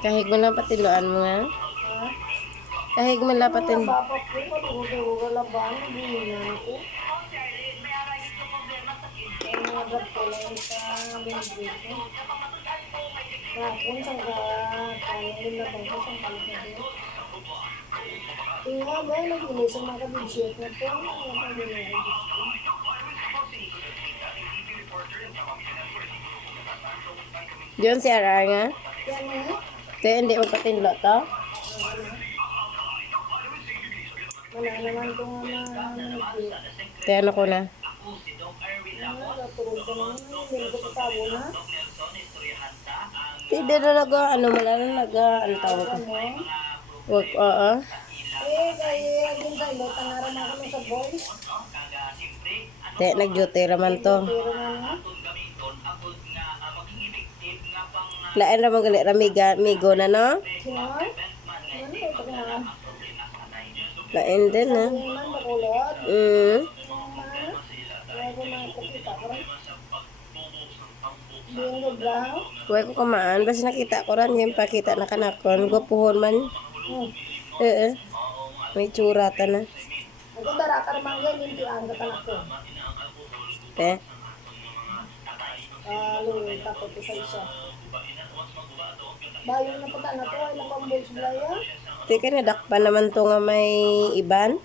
Kahig mo lang patiloan mo nga. Ha? Kahig mo lang patin. Mga bapak ko, kaluro-duro laban, bihingan ko. Ang mga drug ko lang sa binibig ko. Kapon, sang kanin nila bang ko, sang kalipado. Tingnan ba, nag-ilis ang mga kabidsyet na po. Ano ang ginagawa ko? Diyon si RR nga. Yan nga. Kaya hindi mo patinlo to. Wala naman ko nga managpit. Kaya ano ko na. Natulog ko naman. Hindi ko patawo na. Hindi na ano wala na ano tawag ko. Ano? Work, oo. Kaya din sa ilo, tangaran ako na sa voice. Kaya nag-duty raman to. Pero nga. Lain raman gali ramigo na no. Sino? Ano ito nga? Lain din na. Naman bakulod. Wala ko makakita ko rin. Bingo brown. Huwag ko kumaan. Basta nakita ko rin yung pakita na kanakon. Gwapuhon man. May tsurata na. Ako dara ka naman yan, hindi ang katanak ko. Luwi, tapos isa isa. Bayo na pata na to, ay napambol sa blaya. Teka na, dakpan naman to nga may iban.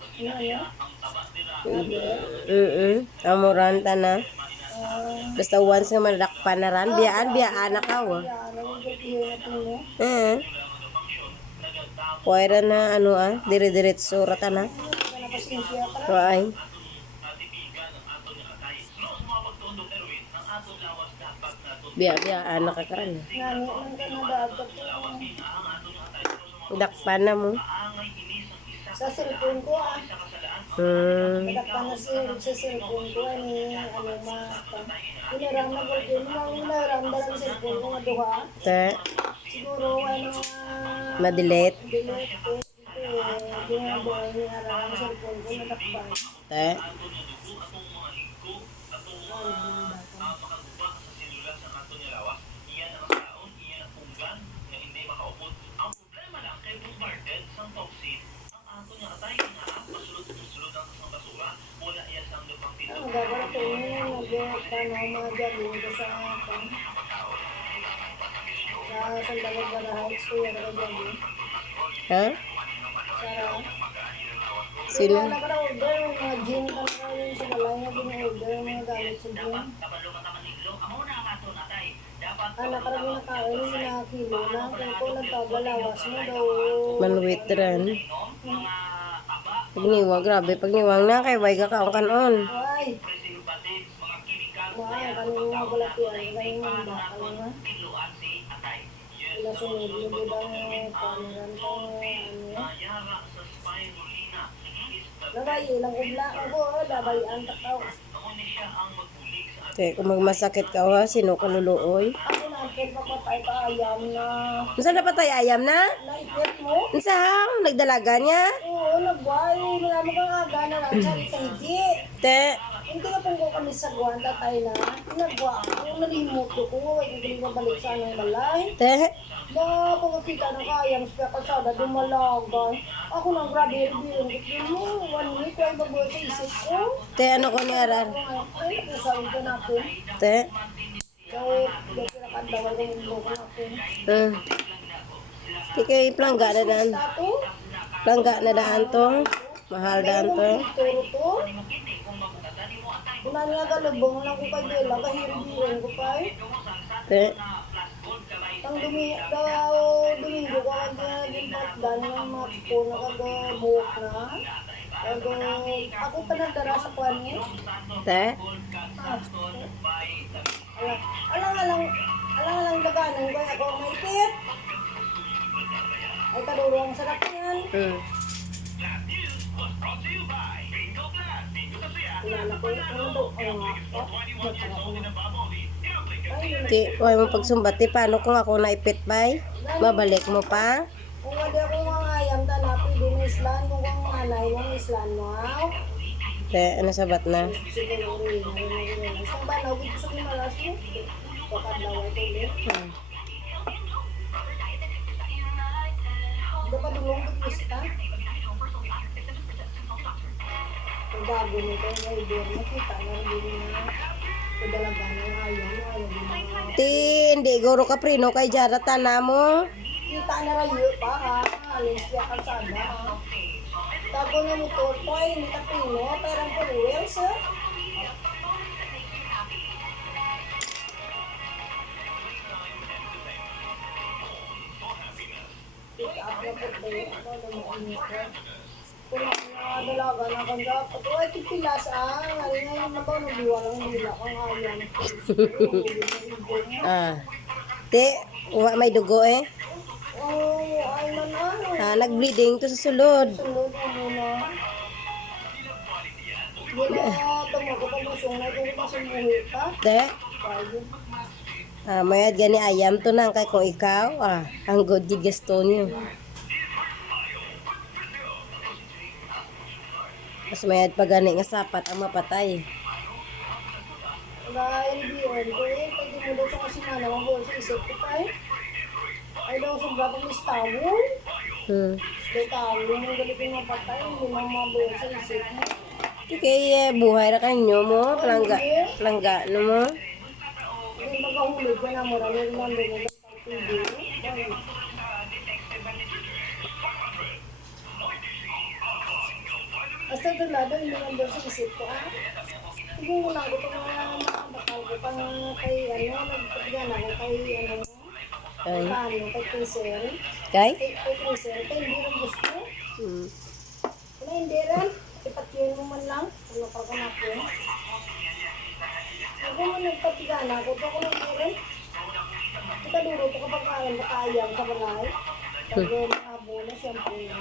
Amuranta na. Basta once nga madakpan na ran, biyaan na ka wa. Pwera na dire-diretso rata na. Right. Biyaan na ka karan. Dakpan na mo. Sa cellphone ko Nadakpan na sa cellphone ko Inaram na ko inaram na lang cellphone ko nga duha. Siguro Madelete. delete ko. Ginagawa niya ang cellphone ko nadakpan. Gagawin ko mga galing ko sa Sandalog Barahaits ko yan ako galing. Ha? Sarah. Sino? Wala ka na-order yung mga gin ka na yun sa malaya gin-order yung mga gamit sa gin. Anak ka na ginakain yung sinakilo na kung nagkagalawas mo daw. Manuwit rin. Pagniwang, grabe. Pagniwang na kay Waiga ka ang kanon. Ay! Wow, kanina mga balatian. Ganyan mga bakal nga. Ilasunod mo di ba ng kameran ko Labay, ilang ubla ako. Labay, ang takaw. Kung magmasakit ka ha, sino ka luluoy? Ako na, papatay ka ayam na. Saan na patay ayam na? Naipit mo? Saan? Nagdalaga niya? Oo, nagway. Marami kang aga na lang sa higi. Hindi ka pong kami sa guwan, tatay na. Nagwa ako, nalimot ko. Huwag hindi ka balik sa anong balay. Ba, pagkakita ng kayang sa kalsada, dumalagan. Ako nang grabe, bilang mo. 1 week, ay babuhay sa isip ko. Ano ko niya rar? Ay, napusahin ko natin. So, yung pinakandawal ko yung buko natin. Kay plangga na daan. Plangga na daan to. Mahal daan to. Turo to. Una nga galubong lang ko kay Bella, kahirib-hirin ko pa eh. Ang Domingo ko din patdan ng mga po nakagabuhok na. Ako pa nagdara sa kwan niya. Alang daganan ko ako maipit. Ay kaduro ang sarap yan. Kilala ko yung ano daw Huwag mo pagsumbati. Paano kung ako naipit bay? Babalik mo pa? Kung hindi ako mangayam, tanapi din islan. Kung anay mong islan mo, Ano sabat na? siguro rin. Isang banaw, dito sa kimalas mo. Kapag laway ko ulit. Hindi pa dulong ko pista. Ang gago nito, driver. Nakita na rin na kadalaga ng ayaw. Ayaw din mga... Ti, hindi guro ka prino kay Jarata na mo. Kita na rayo pa ha. Alis siya kalsada ha. Tago ng motor ko ay hindi ka pino. Perang for wheels ha. Pick up na po tayo. Ako na mo ano ko. Kung mga dalaga na kanda. Pati ay kipilas ah. Ngayon ngayon na ba nabiwa lang nila kang ayaw. Ah. Ti, may dugo eh. Oh, ay man ah. Nag-bleeding to sa sulod. Sunod mo muna. Hindi na tumago pa musong na kung masumuhi pa. Te, Pwede. mayad gani ayam to nang kay kung ikaw. Ang good gid gasto niyo. Mas mayad pa gani nga sapat ang mapatay. Dahil diyon ko eh, pwede mo daw sa kasinana ang buwan sa isip ko pa eh. Ay daw sobra pang istawon. May tawon mo galit yung mapatay, hindi mo mabuwan sa isip mo. Kaya buhay ra kanyo mo, palangga no mo. Hindi magahulog ka na mo, rami naman doon ng pang-TV. Basta doon na doon, hindi naman sa isip ko ah. Hindi mo lang ito mga bakal ko pang kay nagpagyan ako kay Ay. kay freezer. Kay? Kay freezer, kay hindi rin gusto. Kaya hindi rin, ipatiyin mo man lang, ano pa ka na po. Ako mo nagpatigan ako, ako nang rin. Ika duro ko kapag kayang sa balay. Pag nakabo na, siyempre na.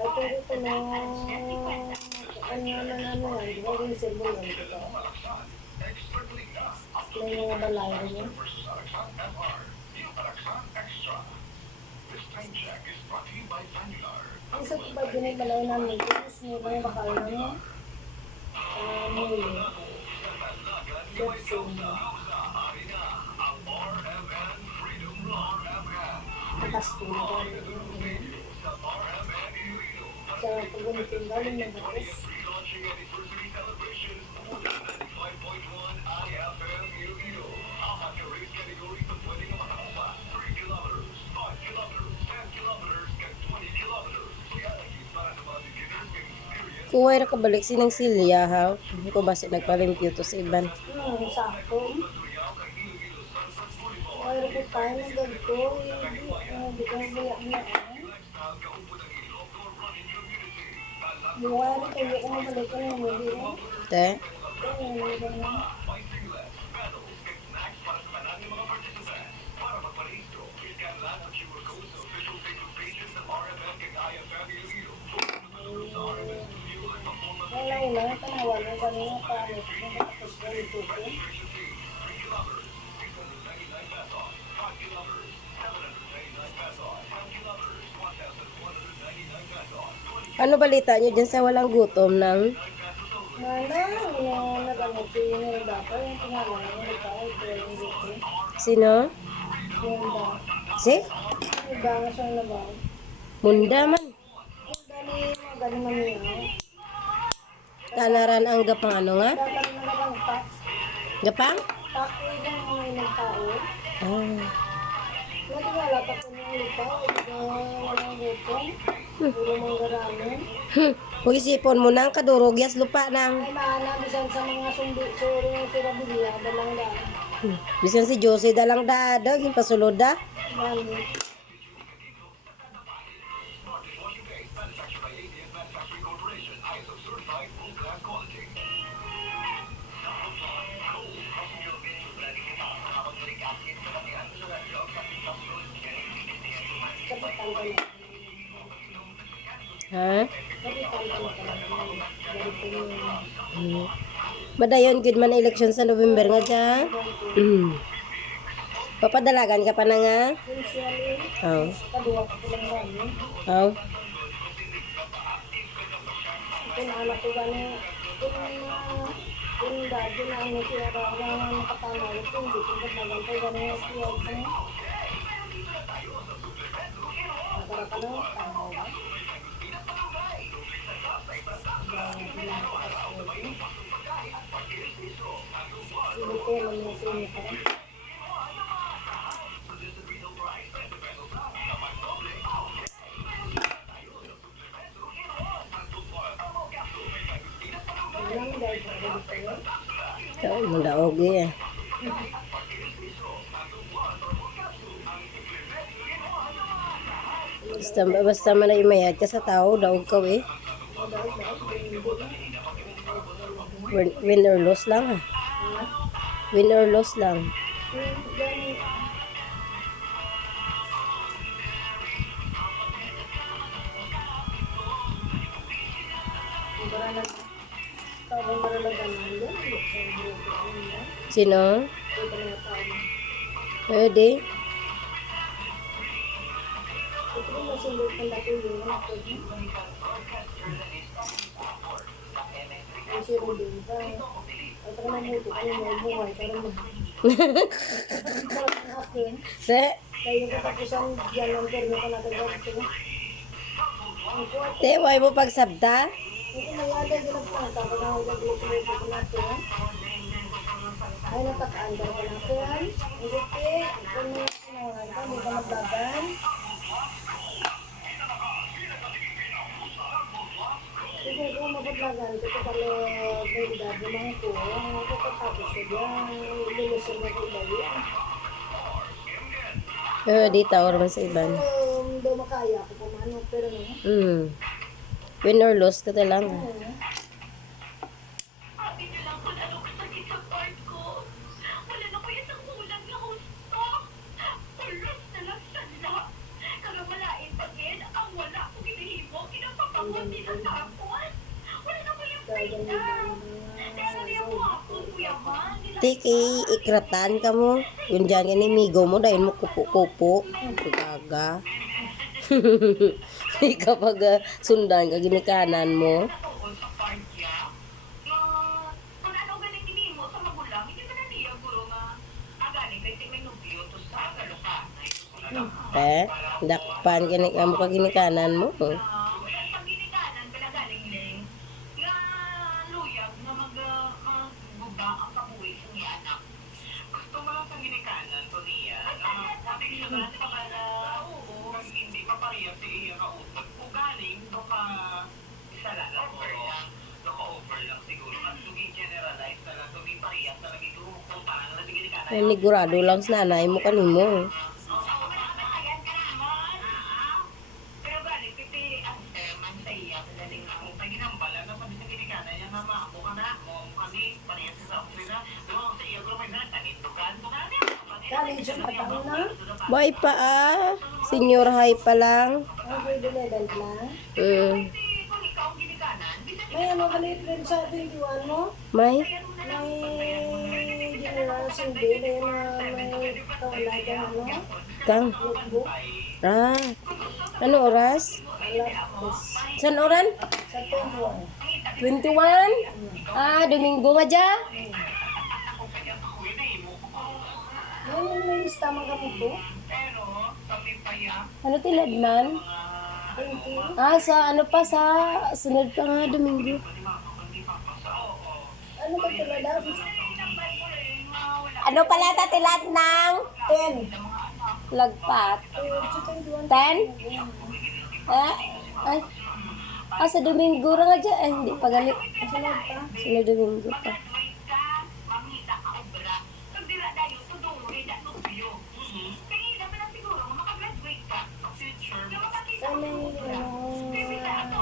Ay, pero ito na, ano yan, di ba rin sebo yan ito. May mga balay rin yun. Ang sa tiba din ay balay namin, tapos may mga bakal na mo. Muli. Jetson. Nakastula ka rin. Sa pag-gamitin galing ng batos. Kuway ra ka balik sinang silya ha. Ko basi nagpalimpyo to sa iban. Sakto. Mayroon po tayo ng ganito. Hindi ko mabayaan na buwan kayo kung mabalik ka ng muli rin. Te, wala ulang tanawan ng ganun na paano tapos ganito ko. ano balita niyo dyan sa walang gutom ng Nagano si Nilda pa yung tingalan ng nagtao yung dito. sino? Nilda. Si? Nilda nga siyang labaw. Munda man. Dali mga ganun mamiyaw. Kanaran ang gapang ano nga? Dapat na lang pak. Gapang? Pak yung mga ilang tao. Natigala pa ko ng lupa. Walang gutom. Puro manggaramin. Huwag isipon mo nang kadurogyas lupa nang. Ay maanamisan sa mga surabilia. Dalang daan. Bisan si Josie dalang dada, yung pasulod da. Dami. Kapitan ka na. Ha? Kapitan ka na talaga. Ganito yung... Madayon good man election sa November nga dyan. Papadalagan ka pa na nga. Usually, Oh. kaduwa ko lang namin. Oh. Ito na anak ko gano'n. Kung Yung dati na ano siya raw na nakatanaw ito, hindi ko bagal kayo ganun yung siya ito. Nagkara ka lang, tanaw ba? Hindi ko alam na siya ito. Ilang dahil ko dito yun? Kaya mo daog eh. Basta man ay mayad ka sa tao, daog ka eh. Win or loss lang ah. Win or loss lang. Sino? Pwede. Se, te, why mo pagsabda? Ay, natakaan ka na natin. Hindi, kung sinangan ka, hindi ka maglaban. Sige, kung mapaglagan, ito pala may edad naman ko. Kapatapos ko dyan, lulusin na ko ba yan? Pero di tawar man sa iban. Hindi makaya ko pumano, pero no? Win or loss ka lang. Tiki, ikratan ka mo. Yun dyan yan imigo mo, dahil mo kupo-kupo. Gaga. Di kapag sundan ka, ginikanan mo. Dakpan kinik mo ka ginikanan mo. Nigurado lang sa nanay mo kanimo. College ang patang na. Bye pa ah. Senior high pa lang. Grade 11 lang. May ano ka na yung sa 21 mo? May? May generation day na yun na may kaulay kang ano? Kang? Notebook? Ah. Ano oras? San oran? Sa 21. 21? Ah, Domingo nga dyan. May lista mga mo to? Ano tiladman? 20. Ah, sa ano pa sa sunod pa nga Domingo. Ano ba talaga? Ano pala tatilad ng 10. lagpat? 21. 10? Ay. Ah, sa Domingo ra nga dyan. Ay, hindi pa gali. Sunod pa? Sunod Domingo pa. Kami,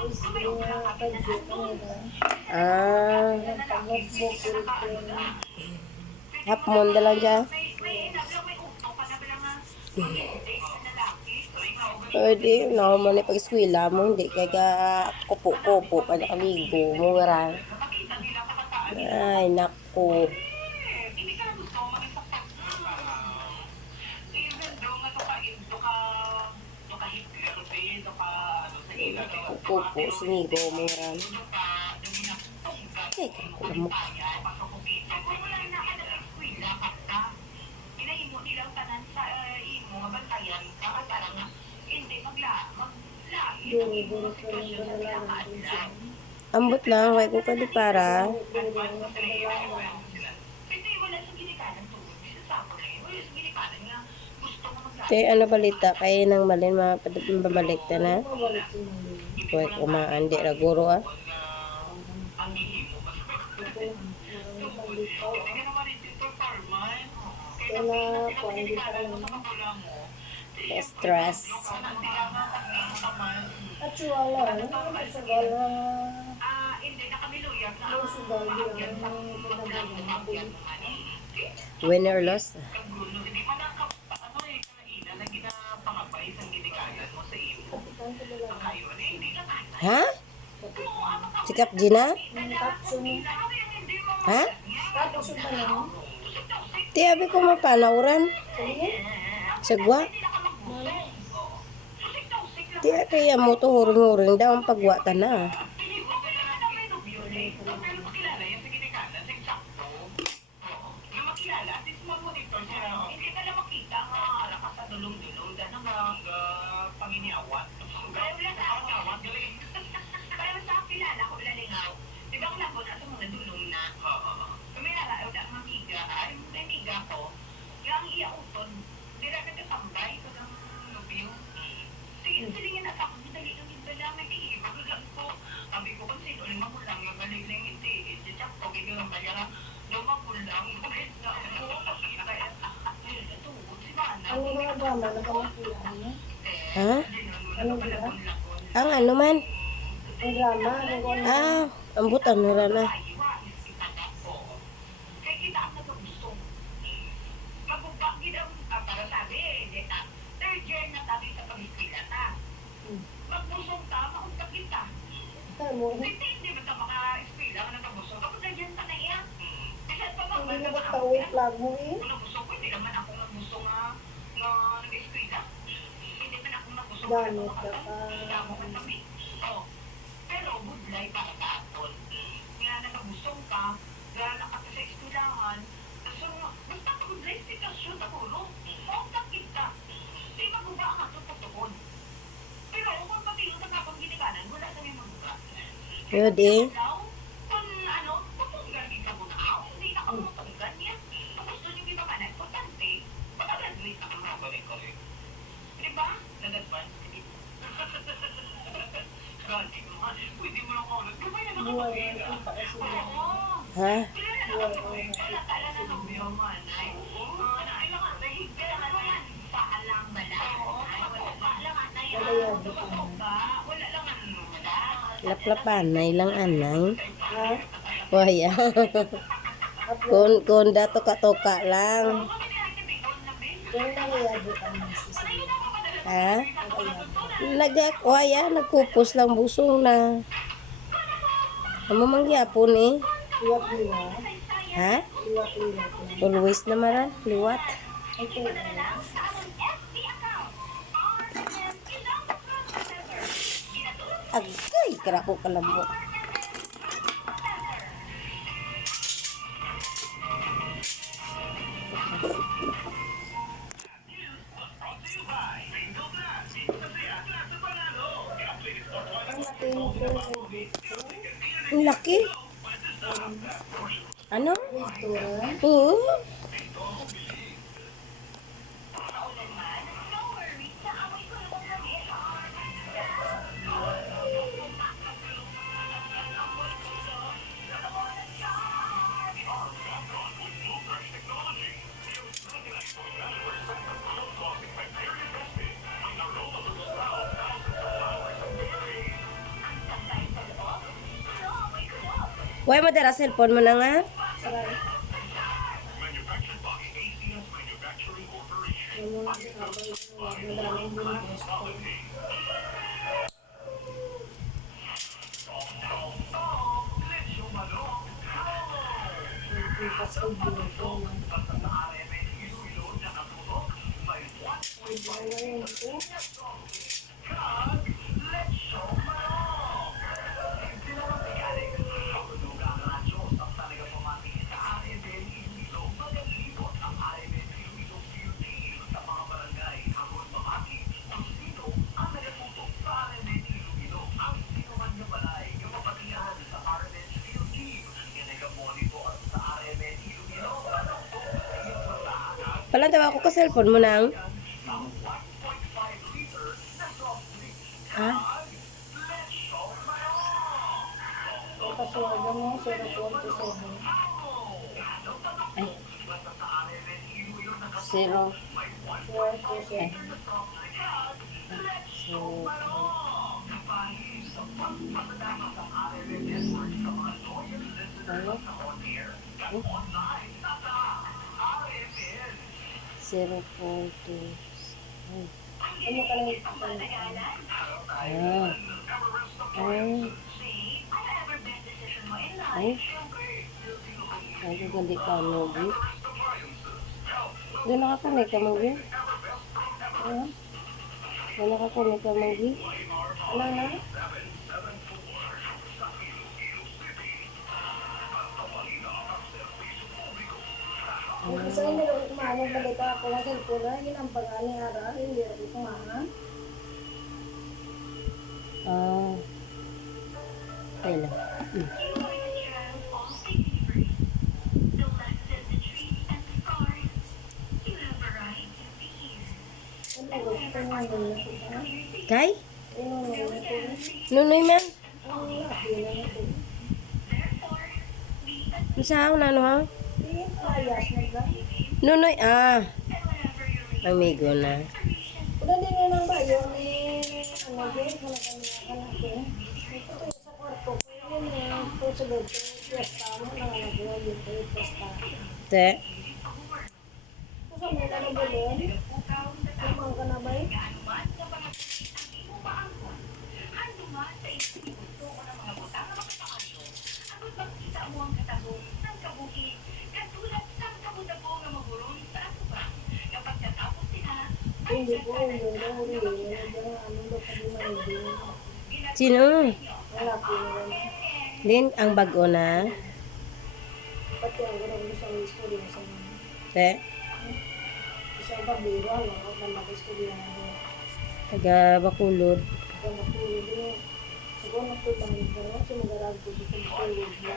is pag-book nila. Ah, Pag-book curriculum. hapon da lang dyan. Pwede, naman na pag-eskwela mo, hindi kaya kupo-kupo pa nakaligo mo, ra. Ay, naku. Kupo, sinigo mo, ra. Ay, kakulamok. Duro-duro ko lang banala natin siya. Ambot lang, why ko kadi para. Duro-duro nga padala. Te, ano balita? Kaya nang malin mababalik ta na. Mabalik si Mali. Why kumaan, di ra guro ah. Kaya na, kung hindi pa lang. Stress. At wala, ano naman sa gala. Ano sa gala, Win or loss? kapitan ko dalaga. Ha? Sikap Gina? Tapos yung, Ha? tapos yung tanong, Ti, abi ko mapanauran. sabihin, Sagwa? Ti, kaya mo to huring-huring daw ang pagwata na. ano mga drama na kamakilaan mo? Ha? Ano ba? Ang ano man? Ang drama, ano ko ano? Ah, ambot ano ra na. Tayo mo, hindi na ba tawin flag mo eh? Gamit ka pa. Yun eh. Buhay ang kita kasi niya. Ha? Buhay ang kita kasi niya. Wala yan, di pa man. Laplapan na ilang anay. Ha? Waya. Upload. Kun dato ka-toka lang. Kung nangyayad di pa man si Sila. Ha? Nangyayad. Waya, nagkupos lang busong na. Amo mangyapon eh. Liwat-liwat. Ha? Liwat-liwat lang. Always na maran, liwat. Ito lang. Agay, karako kalabo. Ang laki. Ang laki. Ano? Restaurant. Oo. Why mo dara cellphone mo na nga? Sarap. Yung mga habang madaming binipost ko. Ipas ko dito. Ngayon ito. Palantaw ako ka cellphone mo nang. Ha? Password mo, 0.27. Ay. Zero. 0.27. So, ano? Zero point two. Ano ka lang ipapalala? Ah. Ay. Ay. Ay, hindi ka nubi. Doon nakakunik ka magi. Doon nakakunik ka magi. Wala na? Isa yung nilawag kumahan, balita ako ng cellphone na, yun ang pangalan ni Ara, hindi ako kumahan. Ah. Okay lang. Ano ba? Ito nga nila ko ba? Kay? Ano nila ko? Nunoy man. Ano nga, pila na ko. Masahaw na ano ha? Hindi, ayas na ba? Nunoy, ah. Amigo na. Una din na ng bayo ni, ano din, anak ko. Ito to sa kwarto ko, yun yung pusulog ko, piyesta mo na anak ko, yun ko yung piyesta. Te. Kung saan mo ka na bulon? Kumang ka na ba eh? Hindi ko, hindi ko, hindi ko, ano ba pa di man din. Sino? Wala ko na. Din, ang bago na. Pati ang gano'n isang istorya sa mga. Te. Isang pabiro, ano, ako na mag-istorya na doon. Taga Bakulod. Kaya natulog din. Siguro natulog din ko, kasi mag-arag ko sa tulog mo.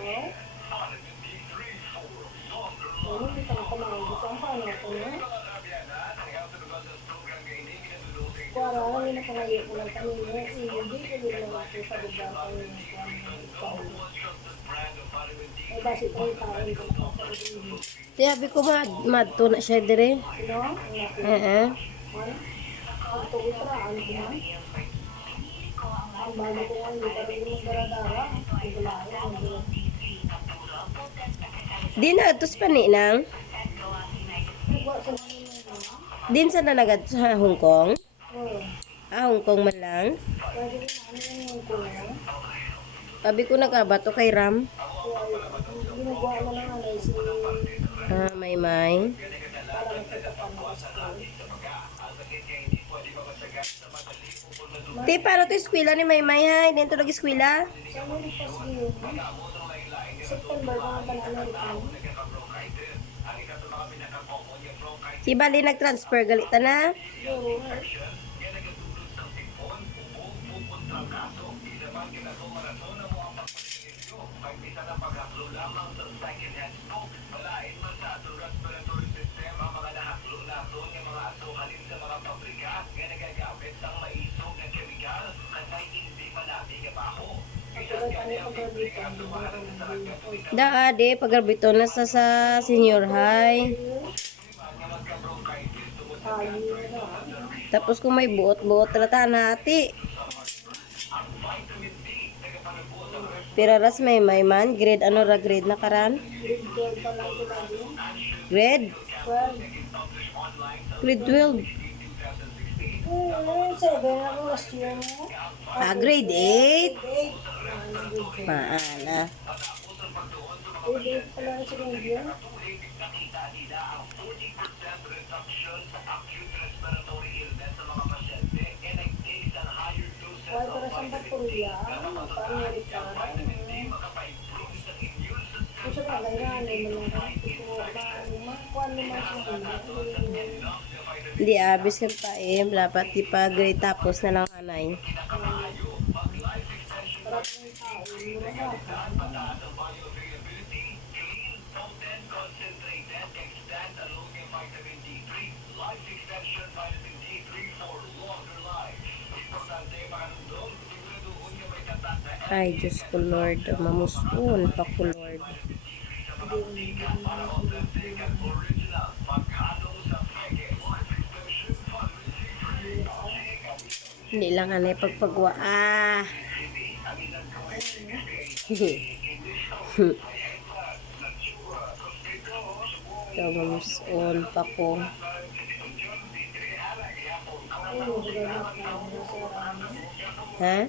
Ano, hindi ka nakamahal. Gusto ang paano ako na? Kuwara, hindi na pangayo ko lang kami mo. Hindi ko din lang ako sa lugar kami ng kami. Ay, basi ko yung taon ko na sa ulo. Te, habi ko madto na siya dire. Sino? Ang natin. Eh. Man? Ang tuwi para, ano ko man? Ang bago ko nga, hindi pa rin yung dara-dara. Ang gulayo, ang gulayo. Di na, tos pa ni nang. Nagwa sa mga mga. Din sa nalagad sa Hong Kong. Oo. Ah, Hong Kong man lang. Pwede rin ano yung kulang. Sabi ko nagabato kay Ram. Ginagawa mo ng ano si Ah, may. para magkatapan mo sa school. Te, paano to eskwela ni Maymay ha? Dito lagi eskwela. Sa mga pas yun, September mga banana rin. Si Bali nag-transfer galita na. Oo. Pagkakay pa niya pagkabitan, di ba ang nandun? Daade, pagarbito na sa senior high. Tayo na. Tapos kung may buot-buot, talata nati. Pero ras may man, grade ano ra grade na karan? Grade 12 pa lang ko lagi. Grade? 12. Grade 12. 7 ako last year mo. Ah, grade 8. Grade 8. Maala. Grade 8 pala ang second year. Why para sa Baturia? Magpa-Amerika. Kung sa bagay na, ano mo lang. Kuhan naman sa hindi. Hindi abis kan pa dapat di pa grade tapos na lang anay. Para kung tao, mura ka. Ay, Diyos ko Lord, mamusun pa ko Lord. Hindi lang anay pagpagwa. Ito, mamusun pa ko. Ha?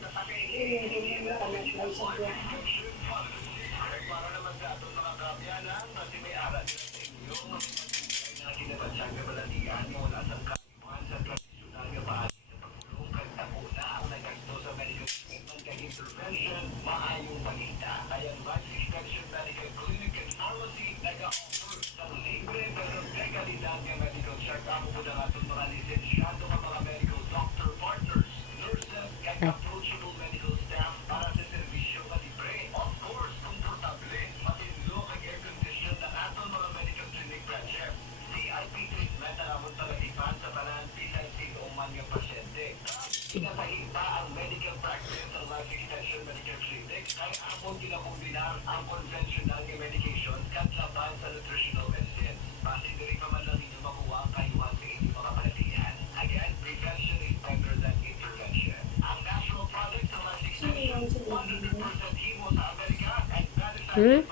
Hmm?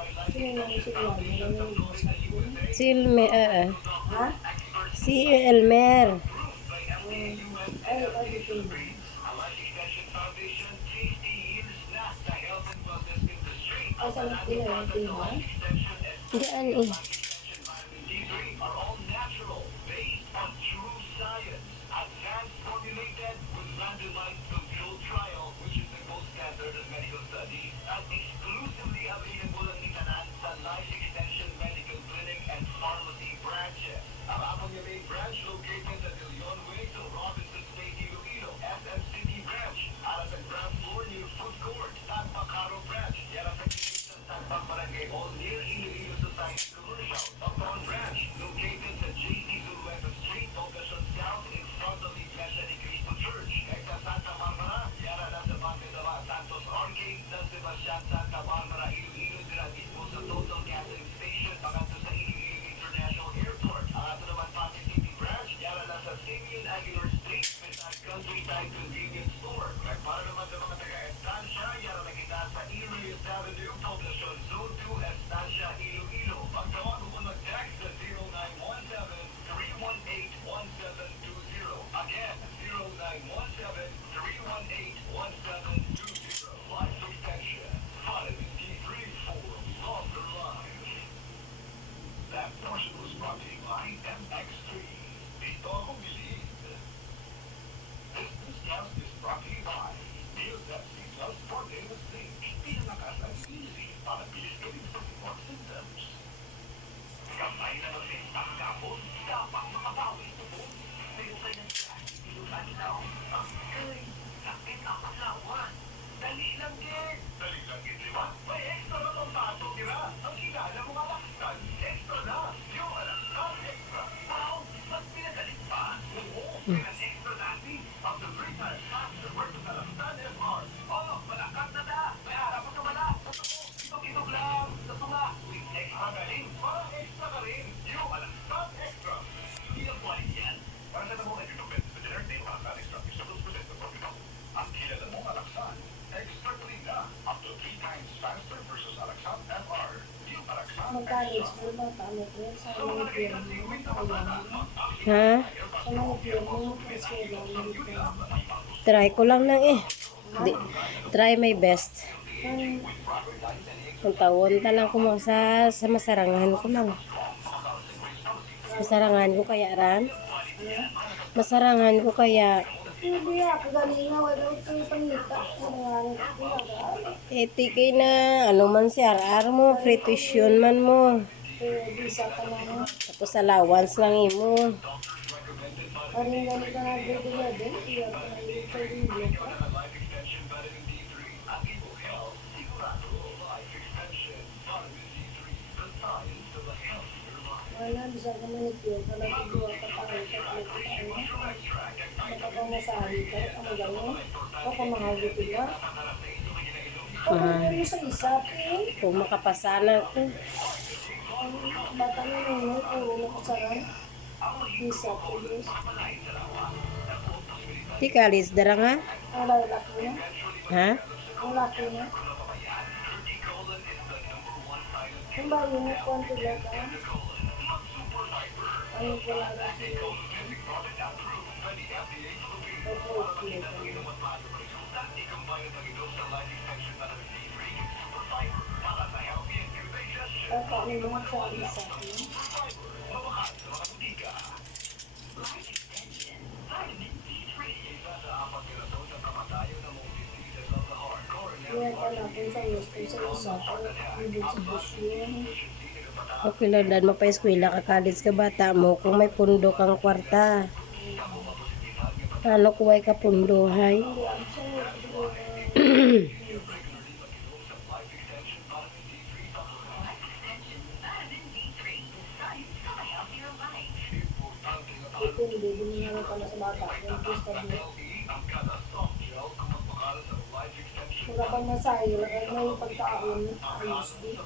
Si Elmer, Ha? si Elmer. Ay, sa natin mo? Diyan eh. Mag-college mo ba? Paano ko? Sa mga pirma mo? Ha? Sa mga pirma mo? Kasi lang Try ko lang lang eh. Di, try my best. Kung tawon ta lang ko sa masarangan ko lang. Masarangan ko kaya ran? Masarangan ko kaya Hindi ako galing na wala kayo panita. etikay na ano man si ar mo, free tuition man mo. Bisa ka na. Tapos allowance lang imo. Paring ganito na grade 11. Iya ka na yung pag-ibig ka. Wala, bisa ka manicure. Wala, tigwa ka tayo. Tatlo ka tayo. kung nasabi ka, ang magaling. O kung mahagutin na. Kung ano sa isa, Kung makapasana ko. ang bata na nung puro na kasaran. Isa, please. Di kalis dara nga. Ang lalaki na. Ha? Ang laki na. Kung ba yun na konti lang ka? Ano ko lang laki na? Dapat may mga sabi sa akin. Kaya pala kung sa iyo, kung sa isa, ibig sa busyon. Okay lang dan mapa-eskwela ka college ka bata mo kung may pundo kang kwarta. Ano kuway ka pundo hay? Hindi, ang sa'yo, depende, bumingala ka na sa bata. Yung gusto mo. Kung kapag masayo, may pagkaon, ayos din.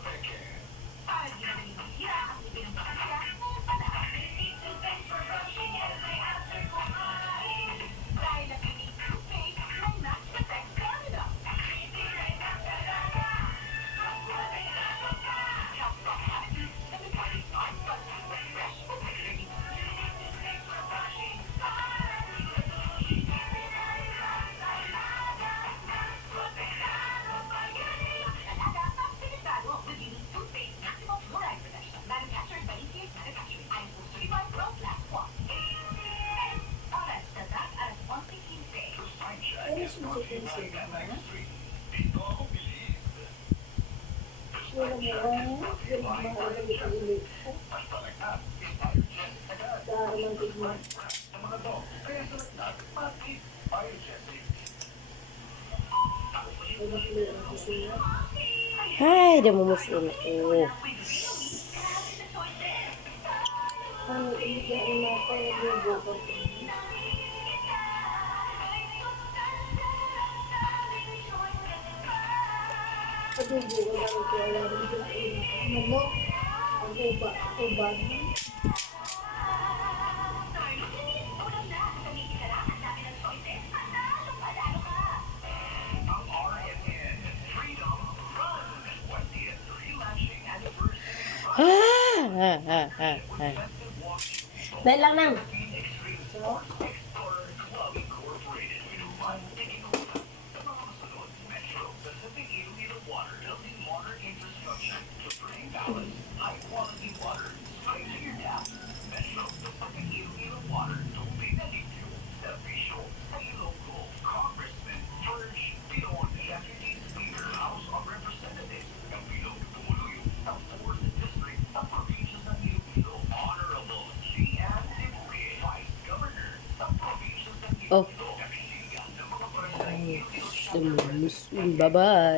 Ayos mo sa pinsil ka na. Wala mo lang, yung mahal na kita ulit ko. Dahil ang tigman. Wala ko lang ang kusulat. Hay, di mo musul ko. Ano, ibigyan mo pa yung bubo ko. Adubo ko lang ito, wala rin kinain ako. Manok, ang ubad. Ha. Dahil lang nang. So, Oh. Bye-bye.